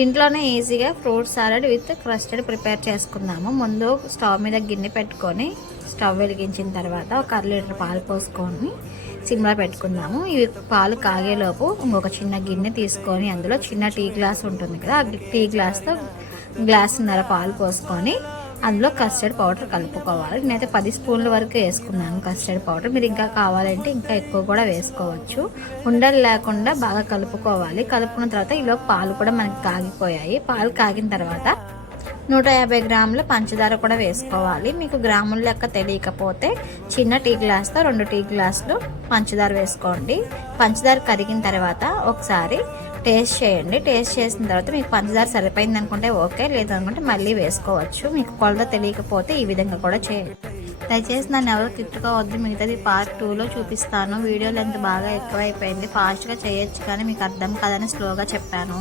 ఇంట్లోనే ఈజీగా fruit salad with custard prepare చేసుకుందాము. ముందు స్టవ్ మీద గిన్నె పెట్టుకొని స్టవ్ వెలిగించిన తర్వాత ఒక 1 లీటర్ పాలు పోసుకొని సిమ్లో పెట్టుకుందాము. ఇవి పాలు కాగేలోపు ఇంకొక చిన్న గిన్నె తీసుకొని అందులో చిన్న టీ గ్లాస్ ఉంటుంది కదా, ఆ టీ గ్లాస్తో గ్లాసున్నర పాలు పోసుకొని అందులో కస్టర్డ్ పౌడర్ కలుపుకోవాలి. నేనైతే 10 స్పూన్ల వరకు వేసుకున్నాను కస్టర్డ్ పౌడర్. మీరు ఇంకా కావాలంటే ఇంకా ఎక్కువ కూడా వేసుకోవచ్చు. ఉండలు లేకుండా బాగా కలుపుకోవాలి. కలుపుకున్న తర్వాత ఈలో పాలు కూడా మనకి కాగిపోయాయి. పాలు కాగిన తర్వాత 150 గ్రాముల పంచదార కూడా వేసుకోవాలి. మీకు గ్రాముల లెక్క తెలియకపోతే చిన్న టీ గ్లాస్తో 2 టీ గ్లాసులు పంచదార వేసుకోండి. పంచదార కరిగిన తర్వాత ఒకసారి టేస్ట్ చేయండి. టేస్ట్ చేసిన తర్వాత మీకు పంచదార సరిపోయింది అనుకుంటే ఓకే, లేదనుకుంటే మళ్ళీ వేసుకోవచ్చు. మీకు కొలత తెలియకపోతే ఈ విధంగా కూడా చేయండి. దయచేసి నన్ను ఎవరు తిట్టుకోవద్దు. మిగతాది పార్ట్ 2లో చూపిస్తాను. వీడియోలు ఎంత బాగా ఎక్కువైపోయింది. ఫాస్ట్గా చేయొచ్చు కానీ మీకు అర్థం కాదని స్లోగా చెప్పాను.